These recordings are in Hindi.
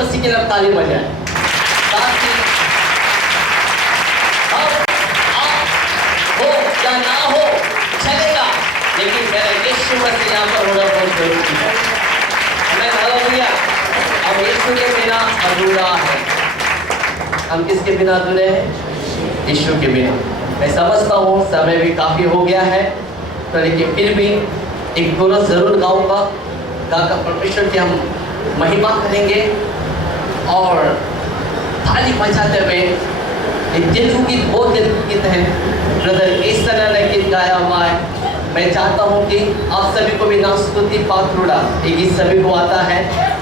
मसीह के लिए ताली बजाएं। ताकि हो या ना हो चलेगा, लेकिन मेरा यीशु मसीह यहाँ पर होना बहुत जरूरी है। हमें हालेलुया। अब यीशु के बिना अधूरा है। हम किसके बिना अधूरे हैं? यीशु के बिना। मैं समझता हूँ समय भी काफी हो गया है, तो लेकिन फिर भी एक कोरस जरूर गाऊंगा, गाकर परमेश्वर की हम महिमा करेंगे और थाली बजाते हुए। एक तेलुगु गीत, बहुत तेलुगु गीत है, ब्रदर इस तरह ने गीत गाया हुआ है। मैं चाहता हूँ कि आप सभी को भी ना स्तुति पात्रुड़ा ये गीत सभी को आता है,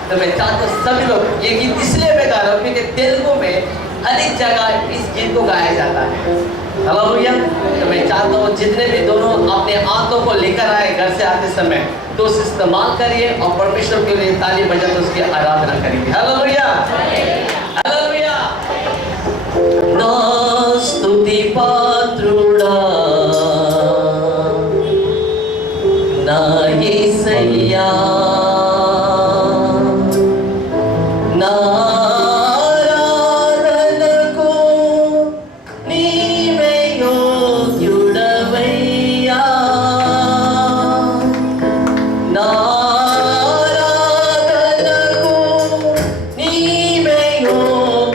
तो मैं चाहता हूँ सभी लोग ये गीत इसलिए मैं गा रहा हूँ क्योंकि तेलुगु में अनेक जगह इस गीत को गाया जाता है। हालेलुया। तो मैं चाहता हूँ जितने भी दोनों अपने आंतों को लेकर आए घर से आते समय, तो उसे इस्तेमाल करिए और परमेश्वर के लिए ताली बजाते उसकी आराधना करिए। Hallelujah, hallelujah. ना स्तुति पात्रुड़ा ना యేసయ్యా, ना ఆరాధనకు నీవే యోగ్యుడవయ్యా, నా ఆరాధనకు నీవే యోగ్యుడవయ్యా।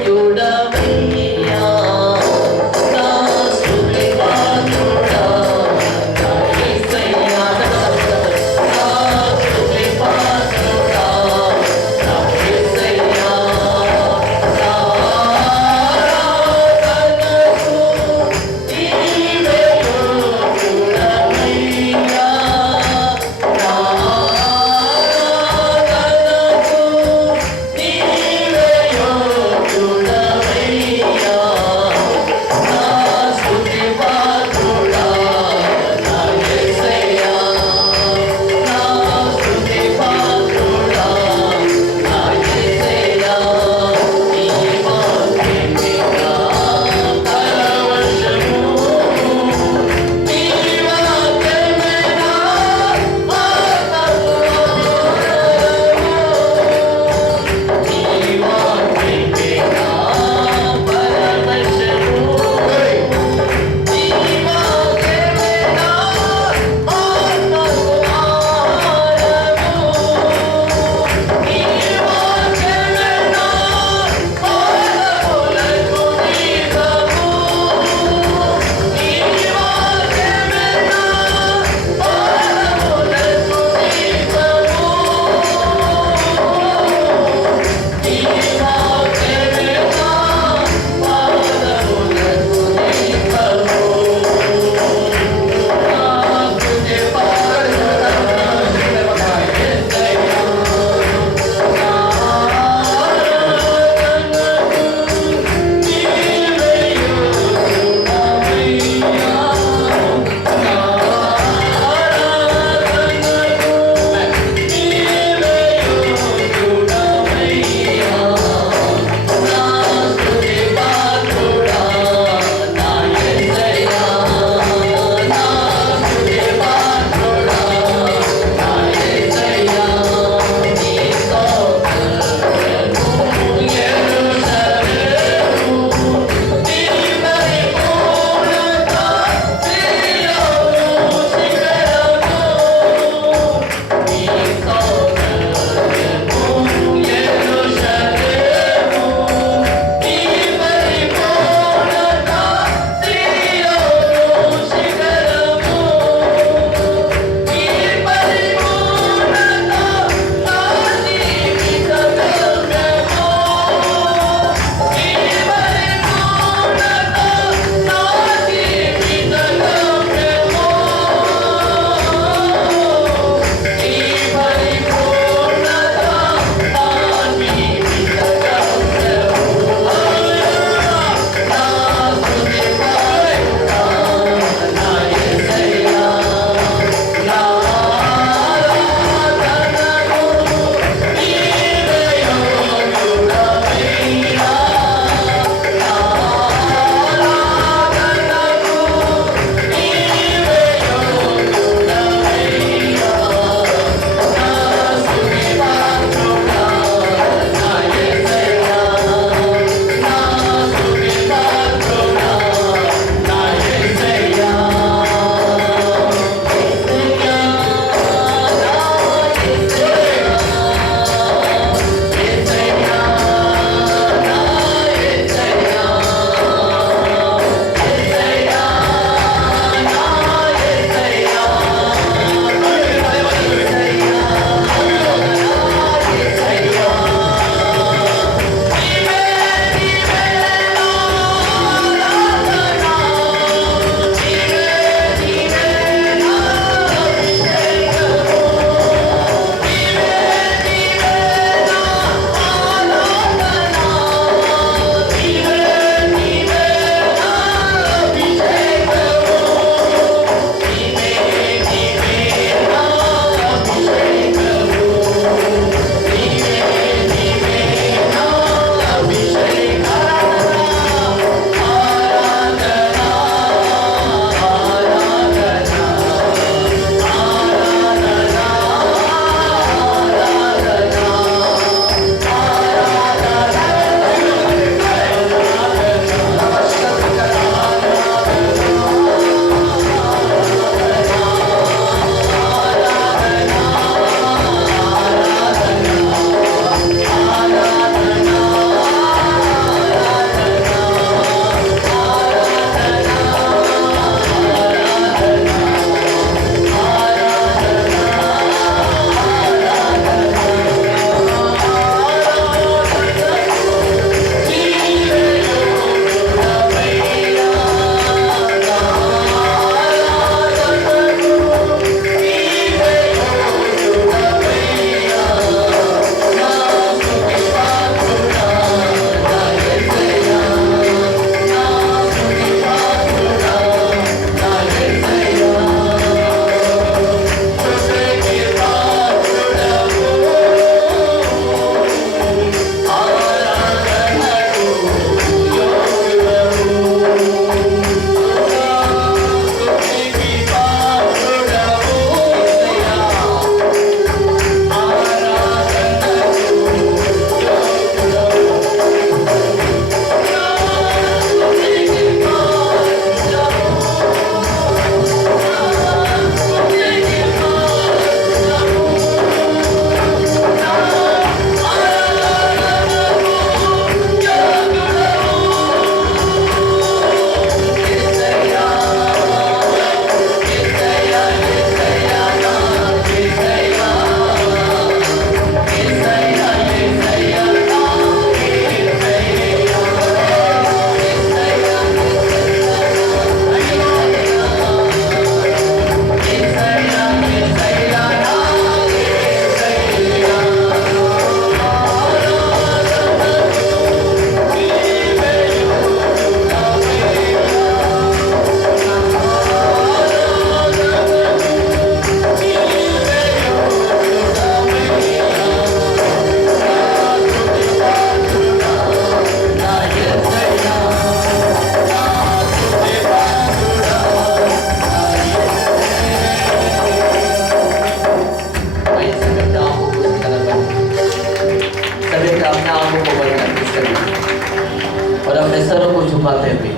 को झुकाते हुए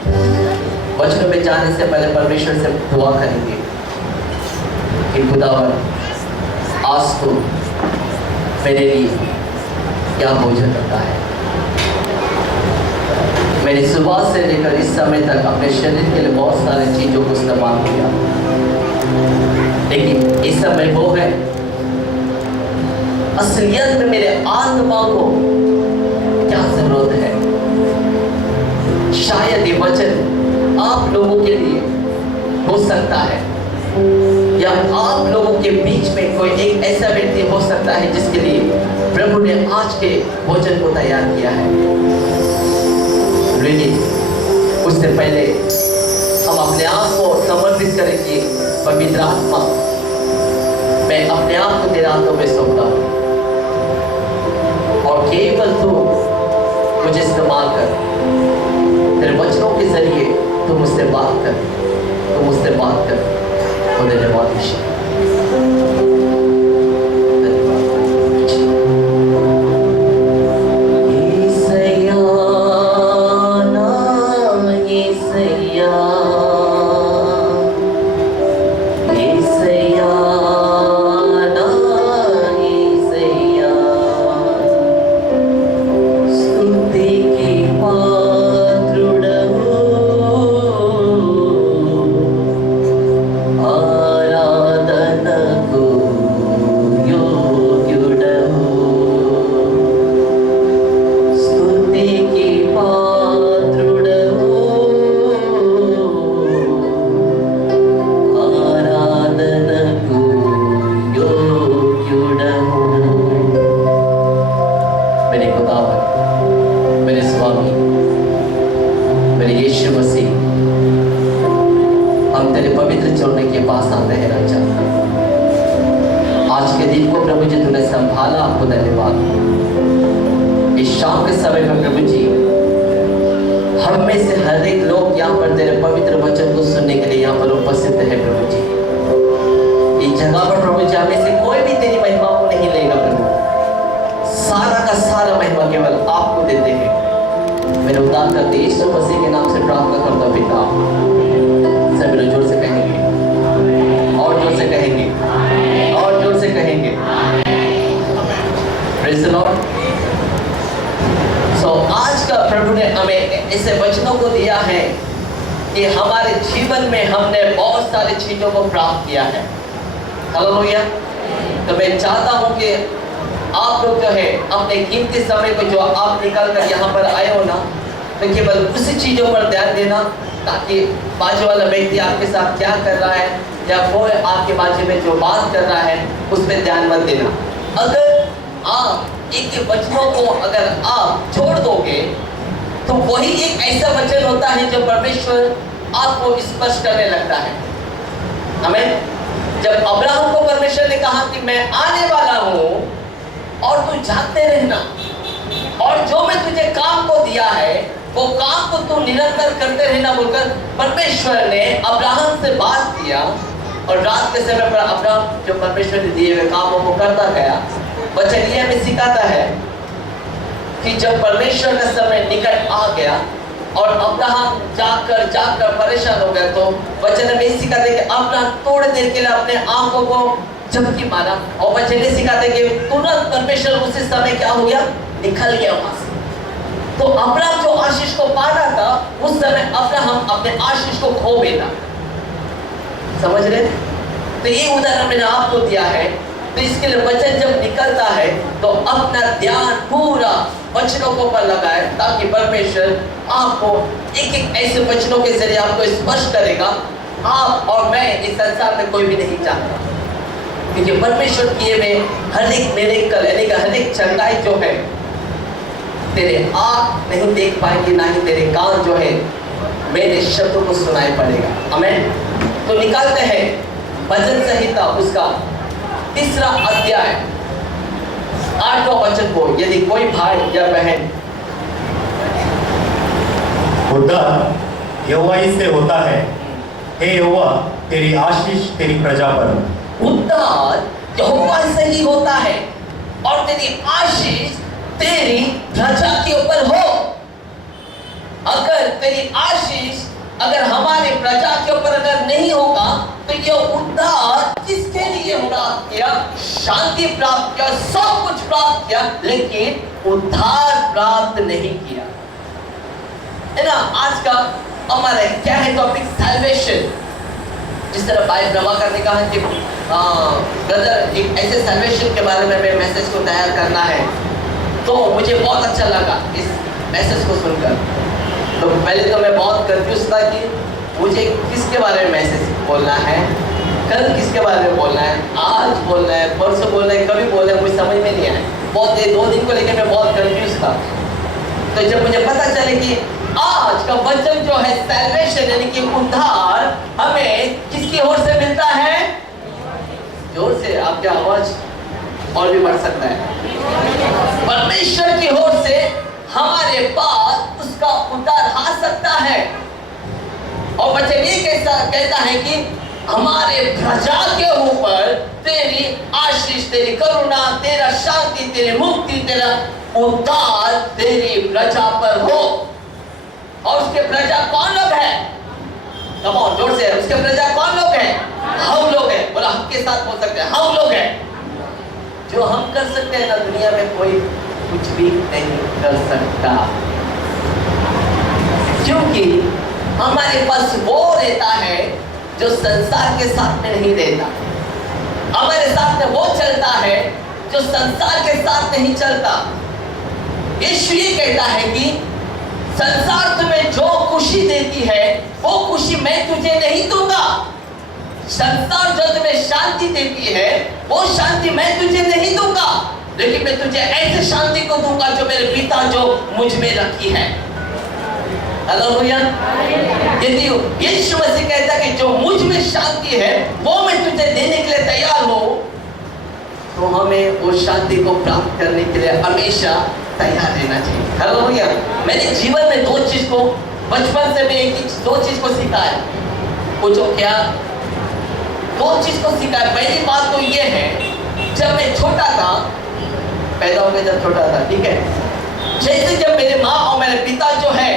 वचनों में जाने से पहले परमेश्वर से दुआ करेंगे कि खुदावन आज तो मेरे लिए क्या भोजन करता है। मैंने सुबह से लेकर इस समय तक अपने शरीर के लिए बहुत सारी चीजों को इस्तेमाल किया, लेकिन इस समय वो है असलियत में मेरे आत्मा को क्या जरूरत है। शायद ये वचन आप लोगों के लिए हो सकता है, या आप लोगों के बीच में कोई एक ऐसा व्यक्ति हो सकता है जिसके लिए प्रभु ने आज के भोजन को तैयार किया है। लेकिन उससे पहले हम अपने आप को समर्पित करेंगे। पवित्र आत्मा, मैं अपने आप को तेरे हाथों में सौंपता हूँ और केवल तू मुझे इस्तेमाल कर। तेरे वचनों के जरिए तू मुझसे बात कर, तू मुझसे बात कर। धन्यवाद ईश्वर। बाजू वाला व्यक्ति आपके साथ क्या कर रहा है या वो आपके बाजू में जो बात कर रहा है उस पर ध्यान मत देना। अगर आप एक वचनों को अगर आप छोड़ दोगे तो वही एक ऐसा वचन होता है जो परमेश्वर आपको स्पर्श करने लगता है। हमें जब अब्राहम को परमेश्वर ने कहा कि मैं आने वाला हूँ और तू जागते रहना, और जो मैं तुझे काम को दिया है वो काम को तू निरंतर करते रहना बोलकर परमेश्वर ने अब्राहम से बात किया। और रात के समय पर अब्राहम जो परमेश्वर ने दिए हुए कामों को करता गया। वचन ये हमें सिखाता है कि जब परमेश्वर का समय निकट आ गया और अब्राहम जाकर परेशान हो गया, तो वचन हमें सिखाते कि अब्राहम थोड़ी देर के लिए अपने आंखों को झपकी मारा, और वचन ये सिखाते कि तुरंत परमेश्वर उसी समय क्या हो गया, निकल गया वहां से। तो अब्राहम जो आशीष को पाना था उस समय अब्राहम अपने आशीष को खो बैठा। समझ रहे? तो ये उदाहरण मैंने आपको दिया है। तो इसके लिए वचन जब निकलता है तो अपना ध्यान पूरा वचनों को पर लगाए, ताकि परमेश्वर आपको एक एक ऐसे वचनों के जरिए आपको स्पर्श करेगा। आप और मैं इस संसार में कोई भी नहीं जानता, क्योंकि परमेश्वर किए में हर एक मेरे कल्याण का हर एक चंगाई जो है तेरे आँख नहीं देख पाएंगे, ना ही तेरे कान जो है मेरे शब्दों को सुनाई पड़ेगा। आमीन। तो निकालते हैं भजन संहिता उसका 3 अध्याय 8वां वचन को। यदि कोई भाई या बहन उद्धार यहोवा ही से होता है, हे यहोवा तेरी आशीष तेरी प्रजा पर। उद्धार यहोवा से ही होता है और तेरी आशीष तेरी प्रजा के ऊपर हो। अगर तेरी आशीष अगर हमारे प्रजा के ऊपर अगर नहीं होगा तो ये उद्धार किसके लिए प्राप्त किया? शांति प्राप्त किया, सब कुछ प्राप्त किया, लेकिन उद्धार प्राप्त नहीं किया। है ना? आज का हमारा क्या है टॉपिक? सैल्वेशन। जिस तरह भाई प्रभाकर ने कहा कि ब्रदर एक ऐसे सैल्वेशन के बारे में मैं मैसेज को तैयार करना है, तो मुझे बहुत अच्छा लगा इस मैसेज को सुनकर। तो पहले तो मैं बहुत कंफ्यूज था कि मुझे किसके बारे में मैसेज बोलना है, कल किसके बारे में बोलना है, आज बोलना है, परसों बोलना है, कभी बोलना है, मुझे समझ में नहीं आया। बहुत 2 दिन को लेकर मैं बहुत कंफ्यूज था। तो जब मुझे पता चले कि आज का वचन जो है सैल्वेशन यानी कि उद्धार हमें किसकी ओर से मिलता है? जोर से आपकी आवाज और भी बढ़ सकता है। परमेश्वर की ओर से हमारे पास उसका उद्धार आ सकता है। और वचन ये कहता है कि हमारे प्रजा के ऊपर तेरी आशीष, तेरी करुणा, तेरा शांति, तेरी मुक्ति, तेरा उद्धार तेरी प्रजा पर हो। और उसके प्रजा कौन लोग हैं? कम ऑन, जोर से। उसके प्रजा कौन लोग हैं? हम लोग हैं। बोला, हम के साथ बोल सकते हैं, हम लोग हैं। जो हम कर सकते हैं ना, दुनिया में कोई कुछ भी नहीं कर सकता, क्योंकि हमारे पास वो रहता है जो संसार के साथ में नहीं रहता। हमारे साथ में वो चलता है जो संसार के साथ नहीं चलता। यीशु ये कहता है कि संसार तुम्हें जो खुशी देती है वो खुशी मैं तुझे नहीं दूंगा। संसार जो तुम्हें शांति देती है वो शांति मैं तुझे नहीं दूंगा, लेकिन मैं तुझे ऐसे शांति को दूंगा जो मेरे पिता जो मुझ में रखी है। हालेलुया। यदि यीशु मसीह कहता है कि जो मुझ में शांति है वो मैं तुझे देने के लिए तैयार हूं, तो हमें वो शांति को प्राप्त करने के लिए हमेशा तैयार रहना चाहिए। हालेलुया। मैंने जीवन में 2 चीज को बचपन से मैं 2 चीज को सीखा है। पूछो क्या? 2 चीज को सीखा है। पहली बात तो ये है, जब मैं छोटा था, पैदा होकर जब छोटा था, ठीक है, जैसे जब मेरे माँ और मेरे पिता जो है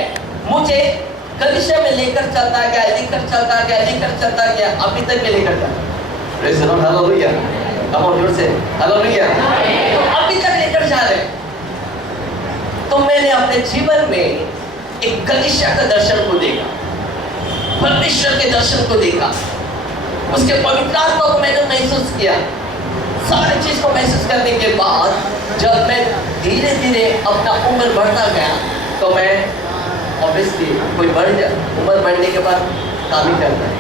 मुझे कलीसिया में लेकर चलता गया, लेकर चलता गया, अभी तक मैं लेकर चलता। Praise the Lord. Hallelujah. Come on, जोर से हालेलुया। अभी तक लेकर जा रहे। तो मैंने अपने जीवन में एक कलीसिया का दर्शन को देखा, परमेश्वर के दर्शन को देखा, उसके पवित्र आत्मा को मैंने महसूस किया। सारी चीज को महसूस करने के बाद जब मैं धीरे धीरे अपना उम्र बढ़ता गया, तो मैं ऑब्वियसली कोई उम्र बढ़ने के बाद काम ही करता है,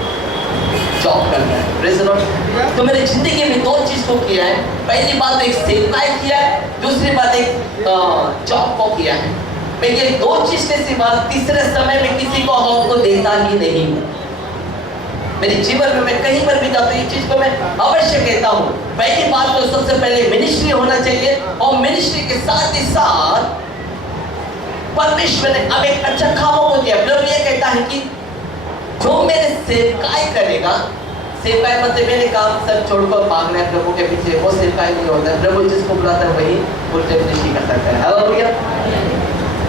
जॉब करता है। Praise the Lord. तो मैंने जिंदगी में 2 चीज को किया है। पहली बात एक सेवकाई किया है, दूसरी बात एक जॉब को किया है। मैं ये 2 चीज के सिवा तीसरे समय में किसी को हम को देता ही नहीं हूँ। मेरे जीवन में मैं कहीं पर भी जाता हूँ, ये चीज को मैं अवश्य कहता हूँ। पहली बात तो सबसे पहले मिनिस्ट्री होना चाहिए, और मिनिस्ट्री के साथ ही साथ परमेश्वर ने अब एक अच्छा कामों को दिया। प्रभु ये कहता है कि जो मेरे सेवकाई करेगा, सेवकाई मतलब मेरे काम सब छोड़कर भागना है प्रभु के पीछे, वो सेवकाई नहीं होता है। प्रभु जिसको बुलाता है वही उल्टे मिनिस्ट्री कर सकता है। हालेलुया।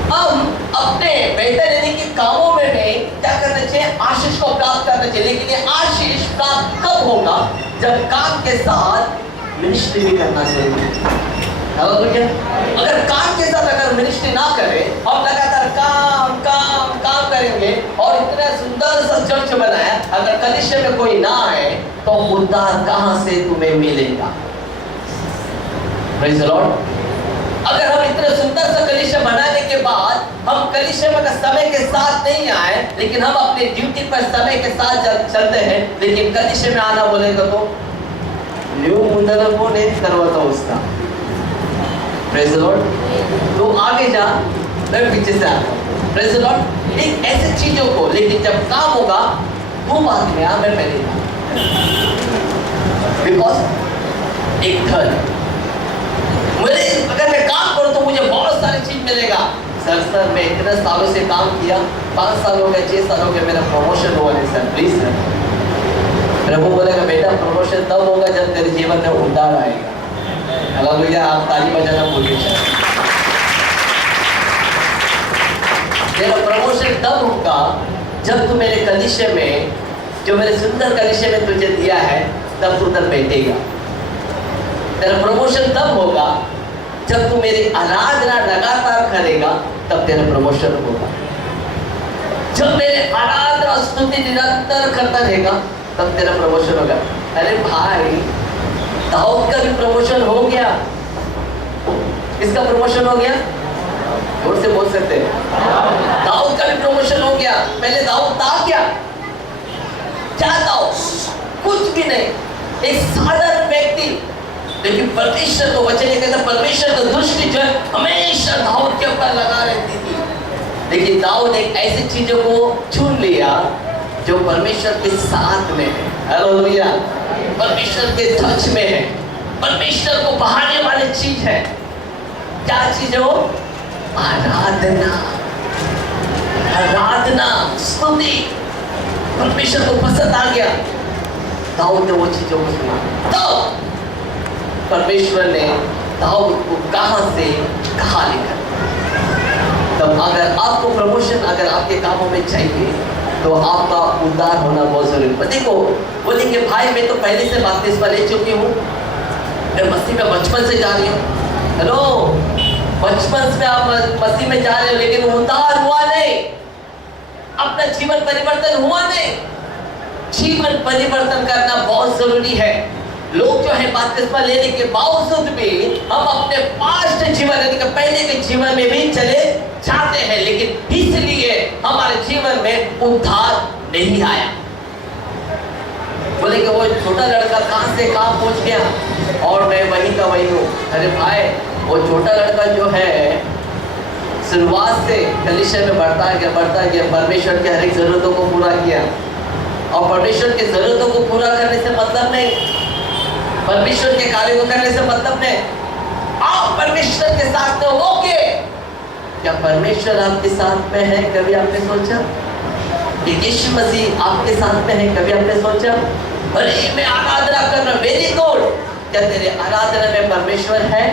हम अपने बेहतर यानी कि कामों में भी क्या करना चाहिए? आशीष को प्राप्त करना चाहिए। लेकिन ये आशीष प्राप्त कब होगा? जब काम के साथ मिनिस्ट्री भी करना चाहिए। हालेलुया। अगर काम के साथ अगर मिनिस्ट्री ना करें और लगातार काम करेंगे और इतना सुंदर सा चर्च बनाया, अगर कलीसिया में कोई ना आए तो उद्धार कहां से तुम्हें मिलेगा? Praise the Lord. अगर हम इतना सुंदर सा कलीसिया बनाने के बाद हम कलीसिया में समय के साथ नहीं आए, लेकिन हम अपने ड्यूटी पर समय के साथ चलते हैं, लेकिन कलीसिया में आना बोलेगा तो न्यू मुंदलको ने तरवता उसका। Praise the Lord. तो आगे जा, मैं पीछे से आता हूँ। Praise the Lord. एक ऐसे चीजों को, लेकिन जब काम होगा वो बात में मैं पहले था, बिकॉज एक घर मुझे अगर मैं काम करूँ तो मुझे बहुत सारी चीज मिलेगा। सर मैं इतने सालों से काम किया, 5 साल हो गए, 6 साल हो गए, मेरा प्रमोशन हुआ नहीं सर, प्लीज सर। प्रभु बोलेगा बेटा प्रमोशन तब होगा जब तेरे जीवन में उद्धार आएगा। हालेलुया। आप ताली बजाना भूलिए। तेरा प्रमोशन तब होगा जब तू मेरे कलीसिया में, जो मेरे सुंदर कलीसिया में तुझे दिया है, तब तू उधर बैठेगा। तेरा प्रमोशन तब होगा जब तू मेरी आराधना लगातार करेगा, तब तेरा प्रमोशन होगा। जब मेरे आराधना स्तुति निरंतर करता रहेगा, तब तेरा प्रमोशन होगा। अरे भाई, दाऊद का भी प्रमोशन हो गया। किसका प्रमोशन हो गया? जोर से बोल सकते हैं। दाऊद का भी प्रमोशन हो गया। पहले दाऊद था क्या? क्या दाऊद? कुछ भी नहीं, एक साधारण व्यक्ति, लेकिन परमेश्वर को वचन ये कहता है, परमेश्वर की दृष्टि जो है हमेशा दाऊद के ऊपर लगा रहती थी। लेकिन दाऊद एक ऐसी चीजों को चुन लिया जो परमेश्वर के साथ में है। हालेलुया। परमेश्वर के टच में है, परमेश्वर को बहाने वाली चीज है। क्या चीज है वो? आराधना। आराधना, स्तुति। परमेश्वर को पसंद आ गया। दाऊद ने वो चीजों को सुना। तो परमेश्वर ने दाऊद को कहां से कहां लेकर। तब अगर आपको प्रमोशन अगर आपके कामों में चाहिए, तो आपका उद्धार होना बहुत जरूरी है। देखो, बोलेंगे भाई मैं तो पहले से बपतिस्मा ले चुकी हूँ, मैं मसीह में बचपन से जा रही हूँ। हेलो, बचपन से आप मसीह में जा रहे हो, लेकिन उद्धार हुआ नहीं, अपना जीवन परिवर्तन हुआ नहीं। जीवन परिवर्तन करना बहुत जरूरी है। लोग जो है बपतिस्मा लेने के बावजूद भी हम अपने पास्ट जीवन, यानी कि पहले के जीवन में भी चले जाते हैं, लेकिन इसलिए हमारे जीवन में उद्धार नहीं आया। बोले कि वो छोटा लड़का कहां से कहां पहुंच गया और मैं वहीं का वहीं हूँ। अरे भाई, वो छोटा लड़का जो है शुरुआत से कलीसिया में बढ़ता गया, परमेश्वर की हर एक जरूरतों को पूरा किया। और परमेश्वर की जरूरतों को पूरा करने से मतलब नहीं, परमेश्वर के कार्य को करने से मतलब नहीं, आप परमेश्वर के साथ में होगे। क्या परमेश्वर आपके साथ में है? कभी आपने सोचा? यीशु मसीह आपके साथ में है? कभी आपने सोचा? अरे मैं आराधना कर रहा हूं, वेरी गुड। क्या तेरे आराधना में परमेश्वर है?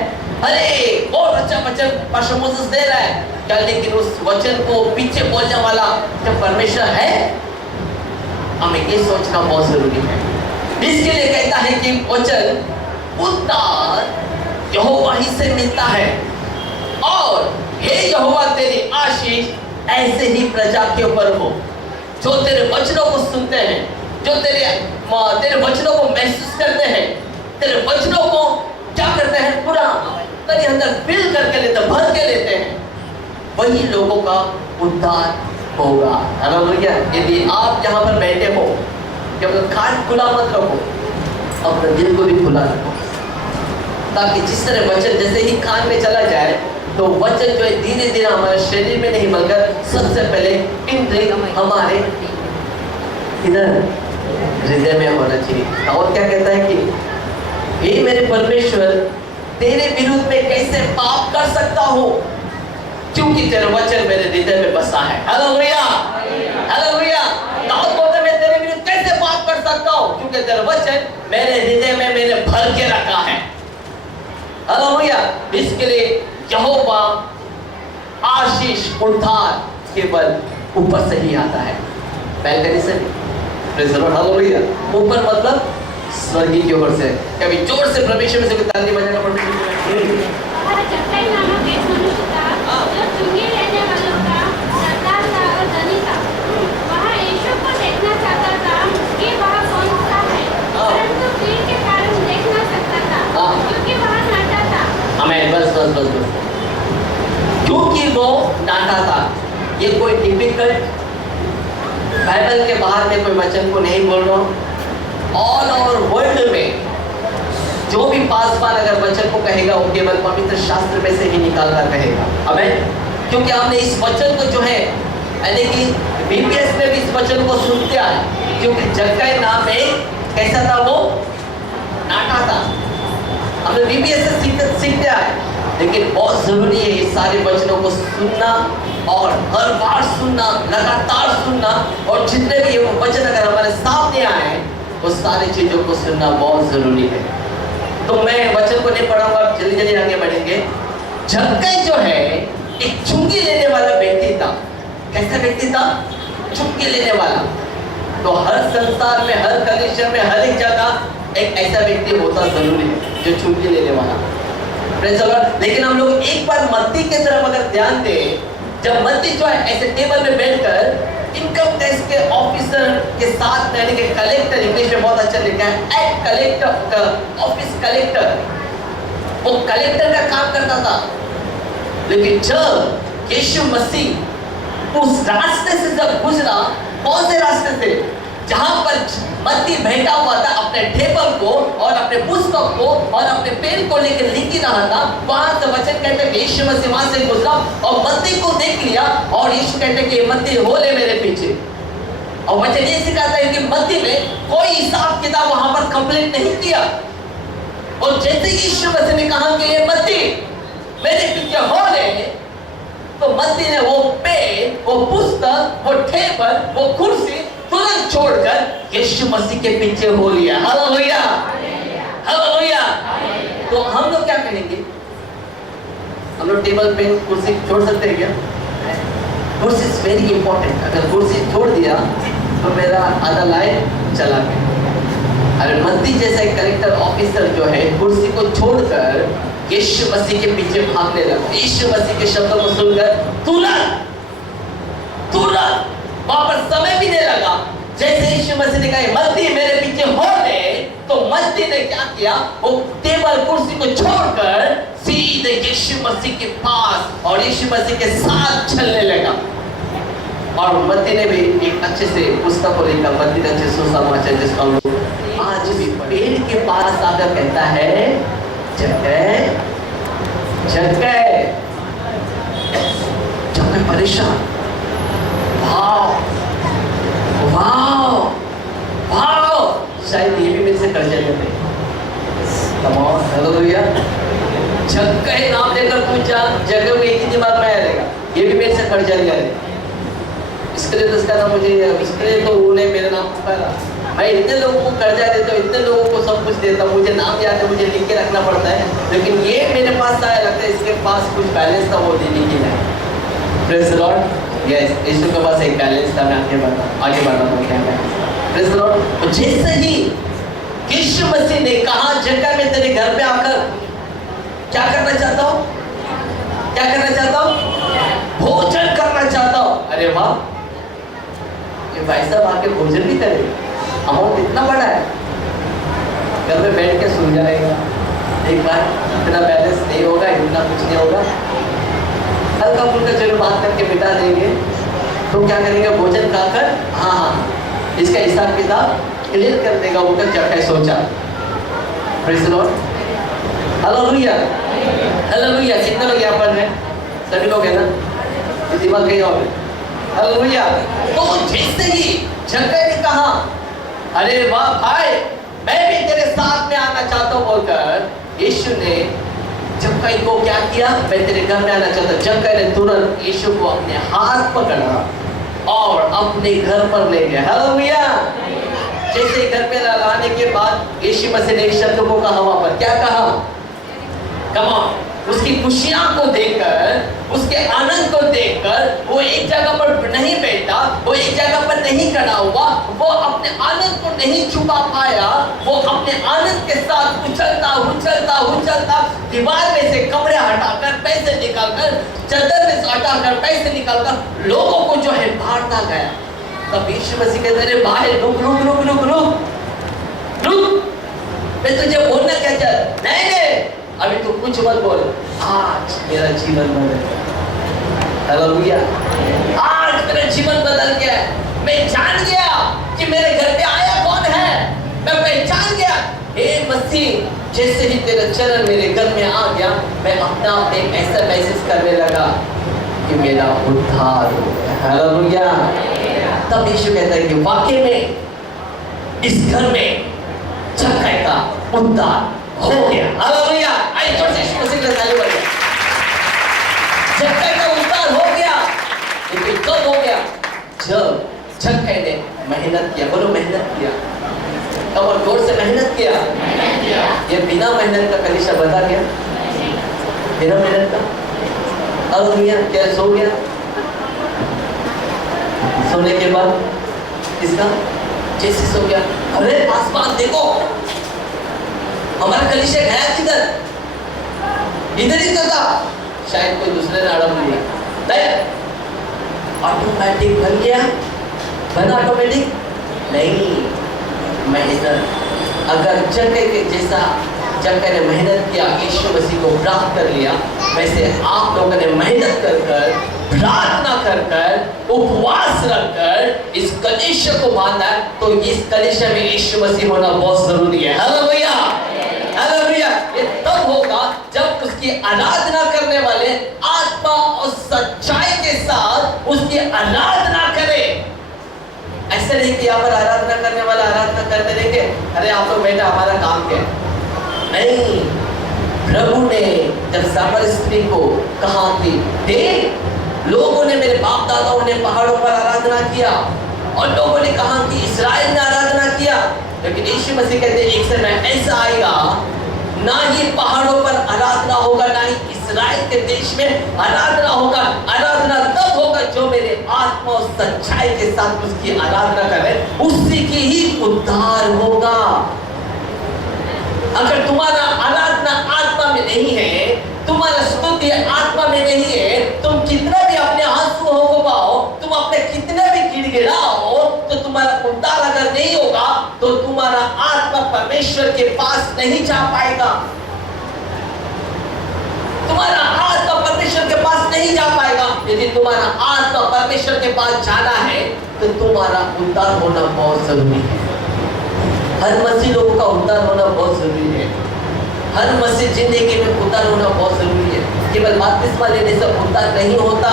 अरे बहुत अच्छा वचन पास्टर मोसेस दे रहा है क्या, लेकिन उस वचन को पीछे बोलने वाला क्या परमेश्वर है? हमें ये सोचना बहुत जरूरी है। इसके लिए कहता है कि वचन उद्धार यहोवा ही से मिलता है, और हे यहोवा तेरी आशीष ऐसे ही प्रजा के ऊपर हो जो तेरे वचनों को सुनते हैं, जो तेरे वचनों को महसूस करते हैं, तेरे वचनों को क्या करते हैं, पूरा तेरे अंदर फिल करके लेते, भर के लेते हैं। वही लोगों का उद्धार होगा। हालेलुया। यदि आप जहां पर बैठे हो, जब कान खुला मत रखो, अपने दिल को भी खुला रखो, ताकि जिस तरह वचन जैसे ही कान में चला जाए, तो वचन जो है धीरे धीरे हमारे शरीर में नहीं बल्कि सबसे पहले इंद्रिय हमारे इधर हृदय में होना चाहिए। और क्या कहता है कि हे मेरे परमेश्वर, तेरे विरुद्ध में कैसे पाप कर सकता हूँ, क्योंकि तेरा वचन मेरे हृदय में बसा है। Hallelujah, hallelujah. दाऊद बोलता है मैं तेरे विरुद्ध कैसे पाप कर सकता हूँ, क्योंकि तेरा वचन मेरे हृदय में मैंने भर के रखा है। हालेलुया। इसके लिए यहोवा आशीष उद्धार केवल ऊपर से ही आता है, बैल्कनी से नहीं। Praise the Lord. हालेलुया। ऊपर मतलब स्वर्गीय की ओर से। कभी जोर से परमेश्वर में से कोई ताली बजाएगा परमेश्वर। बस क्योंकि वो डांटा था। ये कोई टिपिकल बाइबल के बाहर में कोई वचन को नहीं बोल रहा। ऑल ओवर वर्ल्ड में जो भी पासवान अगर वचन को कहेगा, वो केवल पवित्र शास्त्र में से ही निकाल कर कहेगा। आमीन। क्योंकि हमने इस वचन को जो है, यानी कि बीपीएस में भी इस वचन को सुनते आए, क्योंकि जक्कई नाम में कैसा था, वो नाटा था। हमने बीपीएस से सीखते आए, लेकिन बहुत जरूरी है ये सारे वचनों को सुनना, और हर बार सुनना, लगातार सुनना, और जितने भी ये वचन अगर हमारे सामने आए, वो सारी चीजों को सुनना बहुत जरूरी है। तो मैं वचन को नहीं पढ़ाऊंगा, जल्दी जल्दी आगे बढ़ेंगे। जक्कई जो है एक चुंगी लेने वाला व्यक्ति था। कैसा व्यक्ति था? चुपके लेने वाला। तो हर संसार में, हर कंडीशन में, हर एक जगह एक ऐसा व्यक्ति होता जरूरी है जो चुपके लेने वाला। Praise the Lord. लेकिन हम लोग एक बार मत्ती की तरफ अगर ध्यान दें, जब मत्ती जो है ऐसे टेबल में बैठकर इनकम टैक्स के ऑफिसर के साथ, यानी कि कलेक्टर, इंग्लिश में बहुत अच्छा लिखा है, एट कलेक्टर, ऑफिस कलेक्टर, वो कलेक्टर का काम करता था। लेकिन जब यीशु मसीह उस रास्ते से जब गुजरा, कौन से रास्ते से? जहां पर मत्ती बैठा हुआ था अपने टेबल को और अपने पुस्तक को और अपने पेन को लेकर लिख ही रहा था, वहां से वचन कहते हैं यीशु मसीह वहां से गुजरा और मत्ती को देख लिया और यीशु कहते हैं कि मत्ती हो ले मेरे पीछे। और वचन ये सिखाता है कि मत्ती ने कोई हिसाब किताब वहां पर कंप्लीट नहीं किया। और जैसे यीशु मसीह ने कहा कि ये मत्ती मेरे पीछे हो ले, तो मत्ती ने वो पेन, वो पुस्तक, वो टेबल, वो कुर्सी तुरंत छोड़कर यीशु मसीह के पीछे हो लिया। Hallelujah, hallelujah. तो हम लोग क्या करेंगे? हम लोग टेबल, पेन, कुर्सी छोड़ सकते हैं क्या? कुर्सी इज वेरी इंपॉर्टेंट। अगर कुर्सी छोड़ दिया तो मेरा आधा लाइफ चला गया। अगर मत्ती जैसा एक कलेक्टर ऑफिसर जो है कुर्सी को छोड़कर यीशु मसीह के पीछे भागने लगा, यीशु मसीह के शब्दों को सुनकर तुरंत वहां पर समय भी नहीं लगा। जैसे यीशु मसीह ने कहा मत्ती मेरे पीछे हो ले, तो मत्ती ने क्या किया? वो टेबल, कुर्सी को छोड़कर सीधे यीशु मसीह के पास और यीशु मसीह के साथ चलने लगा। और मत्ती ने भी एक अच्छे से पुस्तक को लेकर, मत्ती ने अच्छे सुसमाचार जिसको हम लोग आज भी पेड़ के पास आकर कहता है जगह परेशान, शायद ये भी मेरे से कर जाते। हालेलुया। जगह नाम लेकर पूछा, जगह में एक ही दिमाग में आएगा, ये भी मेरे से कर जाएगा। इसके लिए तो इसका नाम मुझे, इसके लिए तो उन्हें मेरा नाम पुकारा। मैं इतने लोगों को कर्जा देता हूँ, इतने लोगों को सब कुछ देता हूँ, मुझे नाम याद है, मुझे लिख के रखना पड़ता है, लेकिन ये मेरे पास आया, लगता है इसके पास कुछ बैलेंस था, वो देने की नहीं। Praise the Lord. यस, यीशु के पास एक बैलेंस था, मैं आगे बढ़ा हूँ क्या मैं। Praise the Lord. जैसे ही यीशु मसीह ने कहा जगह में तेरे घर पे आकर क्या करना चाहता हूँ, क्या करना चाहता हूँ? भोजन करना चाहता हूँ। अरे वाह, ये भाई साहब आके भोजन भी करेगा। अमाउंट इतना बड़ा है, घर में बैठ के सो जाएगा। एक बार इतना बैलेंस नहीं होगा, इतना कुछ नहीं होगा, हल्का फुल्का चलो बात करके बिता देंगे। तो क्या करेंगे? भोजन खाकर हाँ इसका हिसाब किताब क्लियर कर देगा। उनका क्या है सोचा। Praise the Lord. Hallelujah, hallelujah. कितने लोग यहाँ पर हैं? सभी लोग हैं ना? दिमाग कहीं और। हालेलुया। तो जैसे ही जक्कई ने कहा अरे वाह भाई, मैं भी तेरे साथ में आना चाहता हूँ बोलकर यीशु ने जक्कई को क्या किया? मैं तेरे घर में आना चाहता हूँ। जक्कई ने तुरंत यीशु को अपने हाथ पकड़ा और अपने घर पर ले गया। हालेलुया। जैसे घर पे लाने के बाद यीशु मसीह ने एक शब्द को कहा, वहां पर क्या कहा? Come on. उसकी खुशियां को देखकर, उसके आनंद को देखकर वो एक जगह पर नहीं बैठा, वो एक जगह पर नहीं खड़ा हुआ, वो अपने आनंद को नहीं छुपा पाया। वो अपने आनंद के साथ उछलता दीवार में से कपड़े हटाकर, पैसे निकालकर, चादर में से हटाकर पैसे निकालकर लोगों को जो है बांटता गया। तब यीशु मसीह कहते हैं भाई रुक, मैं तुझे बोलना क्या चाहता? नहीं, अभी तू कुछ मत बोल, आज मेरा जीवन बदल गया। हालेलुया। आज मेरा जीवन बदल गया। मैं जान गया कि मेरे घर पे आया कौन है। मैं पहचान गया, हे मसीह, जैसे ही तेरा चरण मेरे घर में आ गया, मैं अपना एक ऐसा मैसेज करने लगा कि मेरा उद्धार हो गया। हालेलुया। तब यीशु कहता है कि वाकई में इस घर में जक्कई का उद्धार हो गया। हालेलुया। आइए जोर से यीशु मसीह का ताली बजाएं। जक्कई का उद्धार हो गया। लेकिन कब हो गया? जब जक्कई ने मेहनत किया। बोलो मेहनत किया। तब और जोर से मेहनत किया। ये बिना मेहनत का कलीसिया बता गया, बिना मेहनत का। हालेलुया। क्या सो गया? सोने के बाद इसका जैसे सो गया, अरे आसमान देखो, हमारा कलीसिया गया किधर? इधर ही तो था, शायद कोई दूसरे ने अड़प लिया। नहीं, ऑटोमेटिक बन गया, बना ऑटोमेटिक नहीं, मेहनत। अगर जगह के जैसा जगह ने मेहनत किया, यीशु मसीह को प्राप्त कर लिया, वैसे आप लोगों ने मेहनत कर कर, प्रार्थना कर कर, उपवास रखकर इस कलीसिया को बांधा, तो इस कलीसिया में यीशु मसीह होना बहुत जरूरी है। Hallelujah, hallelujah. ये तब होगा जब उसकी आराधना करने वाले आत्मा और सच्चाई के साथ उसकी आराधना करें। ऐसे नहीं कि यहाँ पर आराधना करने वाला आराधना करते रहेंगे, अरे आप लोग बेटा हमारा काम क्या है? नहीं, प्रभु ने जब सामर स्त्री को कहा कि देख, लोगों ने, मेरे बाप दादाओं ने पहाड़ों पर आराधना किया, और लोगों ने कहा कि इस्राएल ने आराधना किया, लेकिन यीशु मसीह कहते हैं एक समय ऐसा आएगा, ना ही पहाड़ों पर आराधना होगा, ना ही इस्राएल के देश में आराधना होगा। आराधना तब होगा जो मेरे आत्मा और सच्चाई के साथ उसकी आराधना करे, उसी की ही उद्धार होगा। अगर तुम्हारा आराधना आत्मा में नहीं है, तुम्हारा स्तुति आत्मा में नहीं है, तुम कितना भी अपने आंसू हो पाओ, तुम अपने कितने भी गिड़गिड़ाओ, तो तुम्हारा उद्धार अगर नहीं होगा, तो तुम्हारा आत्मा परमेश्वर के पास नहीं जा पाएगा। तुम्हारा आत्मा परमेश्वर के पास नहीं जा पाएगा। यदि तुम्हारा आत्मा परमेश्वर के पास जाना है, तो तुम्हारा उद्धार होना बहुत जरूरी है। हर मसीह लोगों का उद्धार होना बहुत जरूरी है। हर मसीह जिंदगी में उद्धार होना बहुत जरूरी है। केवल बपतिस्मा लेने से उद्धार नहीं होता,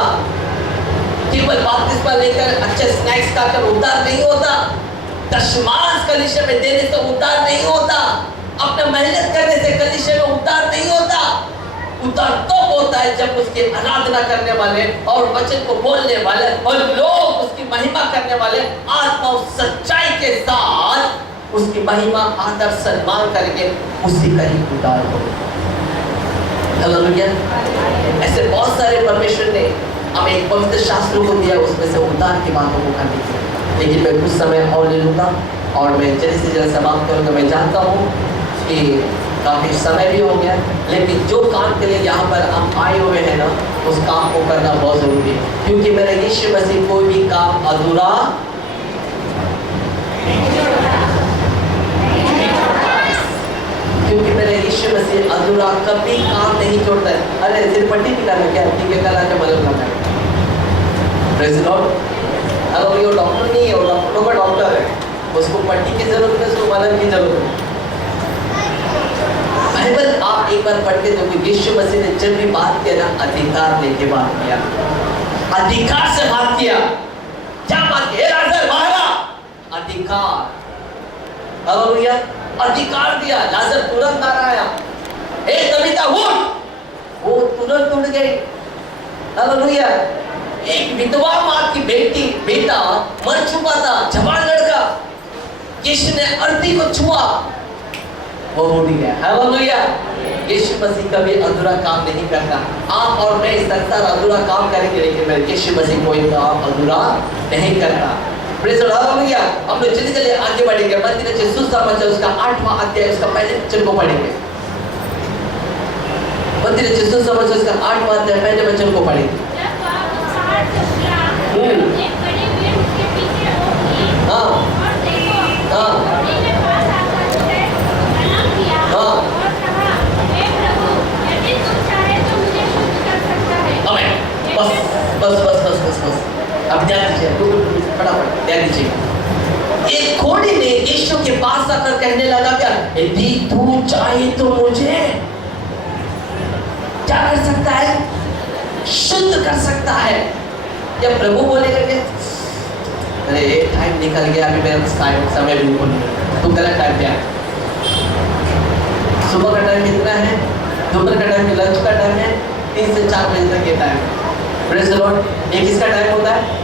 केवल बपतिस्मा लेकर अच्छे स्नैक्स खाकर उद्धार नहीं होता, दशमांश कलीसिया में देने से उद्धार नहीं होता, अपना मेहनत करने से कलीसिया में उद्धार नहीं होता। उद्धार तब होता है जब उसकी आराधना करने वाले और वचन को बोलने वाले और लोग उसकी महिमा करने वाले आत्मा और सच्चाई के साथ उसकी महिमा, आदर, सम्मान करके उसी का ही उद्धार हो। हालेलुया। ऐसे बहुत सारे परमेश्वर ने हमें एक पवित्र शास्त्र को दिया, उसमें से उद्धार की बातों को करने के लिए। लेकिन मैं कुछ समय और ले लूँगा और मैं जल्द से जल्द समाप्त करूँगा। मैं जानता हूँ कि काफ़ी समय भी हो गया, लेकिन जो काम के लिए यहाँ पर हम आए हुए हैं ना, उस काम को करना बहुत ज़रूरी है, क्योंकि मेरा यीशु मसीह कोई भी काम अधूरा क्योंकि मेरा यीशु मसीह अधूरा कभी काम नहीं छोड़ता है। अरे सिर पट्टी निकालना क्या, ठीक है, कल आके मदद करना है। Praise the Lord. अगर वो डॉक्टर नहीं है, वो डॉक्टरों का डॉक्टर है, उसको पट्टी की जरूरत है, उसको मदद की जरूरत है। बाइबल आप एक बार पढ़ के देखो, यीशु मसीह ने जब भी बात किया ना, अधिकार लेके बात किया, अधिकार से बात किया। क्या बात किया? लाजर बाहर आ, अधिकार। हालेलुया। अधिकार दिया, लाजर तुरंत बाहर आया। ए तबीता उठ, वो तुरंत उठ गई। हालेलुया। एक विधवा माँ की बेटा मर चुका था, जवान लड़का, यीशु ने अर्थी को छुआ, वो उठ गया। हालेलुया। यीशु मसीह कभी अधूरा काम नहीं करता। आप और मैं इस संसार अधूरा काम करेंगे, लेकिन मैं यीशु मसीह कोई काम अधूरा नहीं करता। Praise the Lord. हालेलुया। हम लोग जल्दी जल्दी आगे बढ़ेंगे। मत्ती सुसमाचार उसका 8वां अध्याय उसका पहले वचन को पढ़ेंगे। मत्ती सुसमाचार उसका 8वां अध्याय पहले वचन को पढ़ेंगे। बस अब ध्यान दीजिए, फटाफट ध्यान दीजिए। एक घोड़ी ने यीशु के पास आकर कहने लगा, क्या यदि तू चाहे तो मुझे क्या कर सकता है? शुद्ध कर सकता है। क्या प्रभु बोलेगा कि अरे टाइम निकल गया, अभी मेरे पास समय बिल्कुल नहीं, तू गलत टाइम पे आया। सुबह का टाइम कितना है? दोपहर का टाइम, लंच का टाइम है 3 से 4 बजे तक ये टाइम। Praise the Lord. एक किसका टाइम होता है?